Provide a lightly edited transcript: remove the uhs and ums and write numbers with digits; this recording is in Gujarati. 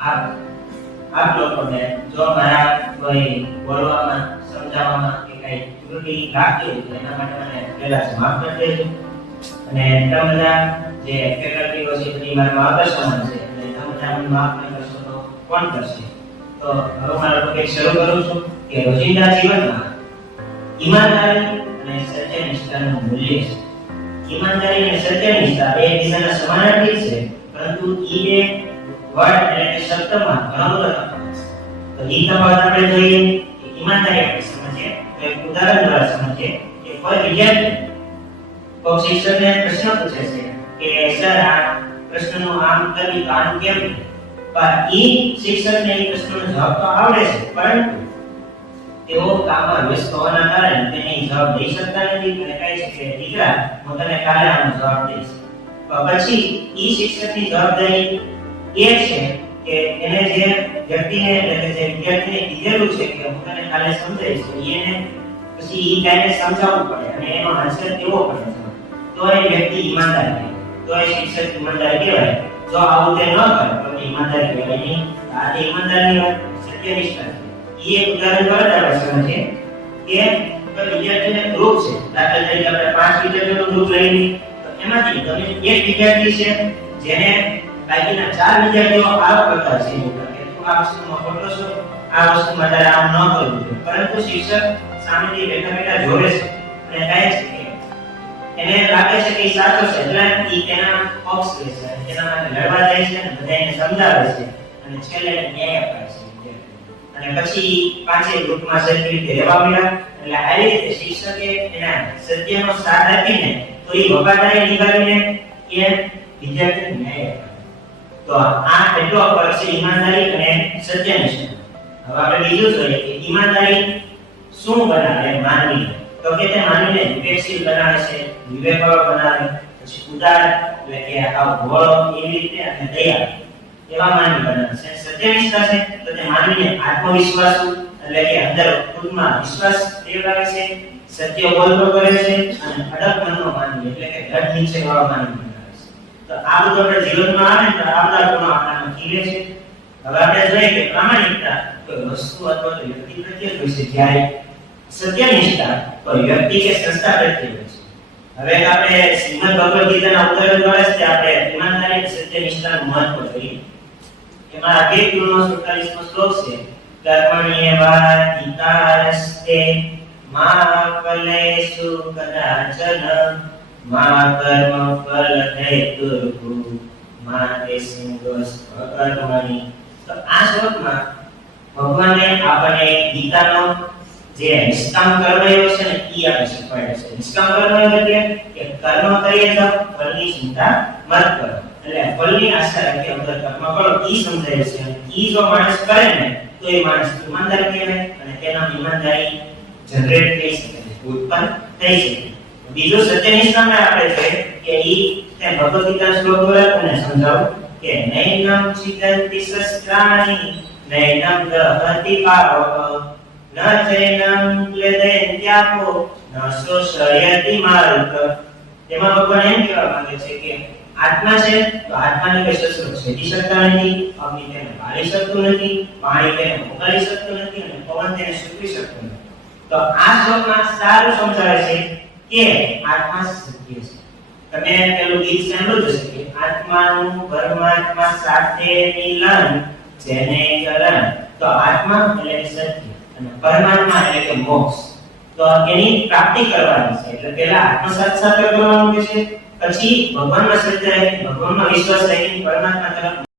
આપ આપ લોકોને જો મારા કોઈ બોલવામાં સમજાવવામાં કે કઈ ત્રુટિ લાગતી હોય તો એના માટે મને પહેલા જ માફ કરી દેજો અને એટલા બધા જે ફેકલ્ટીઓ છે બધી મારું આકર્ષણ છે અને તમે મને માફ ન કરશો તો કોણ કરશે? તો હવે મારો ટોપિક શરૂ કરું છું કે રોજિંદા જીવનમાં ઈમાનદારી અને સત્યનિષ્ઠાનું મૂલ્ય છે. ઈમાનદારી અને સત્યનિષ્ઠા બે એકબીજાના સમાનાર્થી છે, પરંતુ ઈ બે વર્ડ એટલે કે શબ્દમાં ઘણો બધો તફાવત છે. તો ઈ તફાવત આપણે જોઈએ કે ઈમાનદારી આપણે સમજીએ તો એક ઉદાહરણ દ્વારા સમજીએ કે કોઈ વિદ્યાર્થી કોઈ શિક્ષકને પ્રશ્ન પૂછે છે કે સર આ પ્રશ્નનો આમ કરવી તો આમ કેમ? પણ ઈ શિક્ષકને એ પ્રશ્નનો જવાબ તો આવડે છે, પરંતુ તેઓ કામમાં વ્યસ્ત હોવાના કારણે તેને જવાબ દઈ શકતા નથી અને કહે છે કે દીકરા હું તને કાલે આનો જવાબ દઈશ. પછી ઈ શિક્ષકની જવાબદારી એ છે કે એને જે વ્યક્તિને એટલે કે જે વિદ્યાર્થીને કીધેલું છે કે હું તને કાલે સમજાવીશ તો એને પછી ઈ કાઈને સમજાવવું પડે અને એનો આન્સર દેવો પડે. તો એ વ્યક્તિ ઈમાનદાર કહેવાય, તો એ શિક્ષક ઈમાનદાર કહેવાય. જો આવું તે ન કરે તો ઈમાનદાર કહેવાય નહીં. આ તે ઈમાનદારની વાત સત્યનિષ્ઠા છે. ઈ એક ઉદાહરણ દ્વારા આપણે સમજીએ કે કોઈ વિદ્યાર્થીને ગ્રુપ છે, દાખલા તરીકે આપણે 5 વિદ્યાર્થીઓનું ગ્રુપ લઈએ તો એમાંથી તમે એક વિદ્યાર્થી છે જેને બાકીના 4 વિદ્યાર્થીઓ આવા કરતા છે કે તું આ વસ્તુમાં ખોટો છો, આ વસ્તુમાં તારે આમ ન કરવું જોઈએ, પરંતુ શિક્ષક સામેથી બેઠા બેઠા જોડે છે અને કહે છે કે એને લાગે છે કે સાચો છે એટલે ઈ તેના પક્ષ લે છે, તેના માટે લડવા જાય છે અને બધાને સમજાવે છે અને છેલ્લે ન્યાય અપાય છે. અને પછી પાંચે ગ્રુપમાં સરખી રીતે રહેવા મળ્યા. એટલે આ રીતે શિક્ષકે એના સત્યનો સાથ આપીને તો એ વફાદારી નિભાવીને એ વિદ્યાર્થીને ન્યાય અપાય. તો આ એટલો ફરક છે ઈમાનદારી અને સત્યનિષ્ઠા. હવે આપણે બીજું જોઈએ કે ઈમાનદારી શું બનાવે માનવી? તો કે તે માનવીને વિવેકશીલ બનાવે છે, વિવેકવાળો બનાવે, પછી ઉદાર એટલે કે આવ ભોળો એવી રીતે અને દયા એવા માનવી બનાવે છે. સત્યનિષ્ઠા છે તો તે માનવીને આત્મવિશ્વાસુ એટલે કે અંદર ખુદમાં વિશ્વાસ દેવડાવે છે, સત્ય બોલતો કરે છે અને અડગ મનનો માનવી એટલે કે દ્રઢ નિશ્ચયવાળો માનવી બનાવે છે. તો આ બધું આપણે જીવનમાં આવે તો આ બધા ગુણો આપણામાં ખીલે છે. હવે આપણે જોઈએ કે પ્રામાણિકતા કોઈ વસ્તુ અથવા તો વ્યક્તિ પ્રત્યે હોય છે, જ્યારે સત્યનિષ્ઠા કોઈ વ્યક્તિ કે સંસ્થા પ્રત્યે હોય છે. હવે આપણે શ્રીમદ ભગવદ ગીતાના ઉદાહરણ દ્વારા જ આપણે ઈમાનદારી અને સત્યનિષ્ઠાનું મહત્વ જોઈએ. એમાં 2:47 શ્લોક છે કર્મણ્યેવાધિકારસ્તે મા ફલેષુ કદાચન મા કર્મ ફલ હેતુર્ભુ મા તે સંગોસ્ત્વકર્મણિ. તો આ શ્લોકમાં ભગવાને આપણને ગીતાનો જે નિષ્કામ કર્મ એવો છે ને ઈ આપણે શીખવાડે છે. નિષ્કામ કર્મ એટલે કે કર્મ કરીએ તો ફળની ચિંતા મત કરો, એટલે ફળની આશા રાખી અંદર કર્મ કરો ઈ સમજાય છે. ઈ જો માણસ કરે ને તો એ માણસ ઈમાનદાર કહેવાય અને તેના ઈમાનદારી જનરેટ થઈ શકે છે, ઉત્પન્ન થઈ શકે. બીજું સત્યનિષ્ઠામાં આપણે છે કે ઈ તે ભગવદ ગીતા શ્લોક દ્વારા તમને સમજાવું કે નૈનમ ચિતંતિ શસ્ત્રાણિ નૈનમ દહતિ પાવક ન ચૈનમ ક્લેદયત્યાપો ન શોષયતિ મારુત. તેમાં ભગવાન એમ કહેવા માંગે છે કે આત્મા છે તો આત્માને કોઈ શસ્ત્ર છેદી શકતા નથી, અગ્નિ તેને બાળી શકતું નથી, પાણી તેને ઓગાળી શકતું નથી અને પવન તેને સૂકવી શકતો નથી. તો આ શ્લોકમાં સારું સમજાવે છે કે આત્મા સત્ય છે. તમે પેલું ગીત સાંભળ્યું હશે કે આત્માનું પરમાત્મા સાથે મિલન જેને કરણ. તો આત્મા એટલે સત્ય અને પરમાત્મા એટલે કે મોક્ષ. તો એની પ્રાપ્તિ કરવાની છે એટલે પહેલા આત્મ સાક્ષાત્કાર કરવાનું છે, પછી ભગવાનમાં શ્રદ્ધા રાખી, ભગવાનમાં વિશ્વાસ રાખી પરમાત્મા તરફ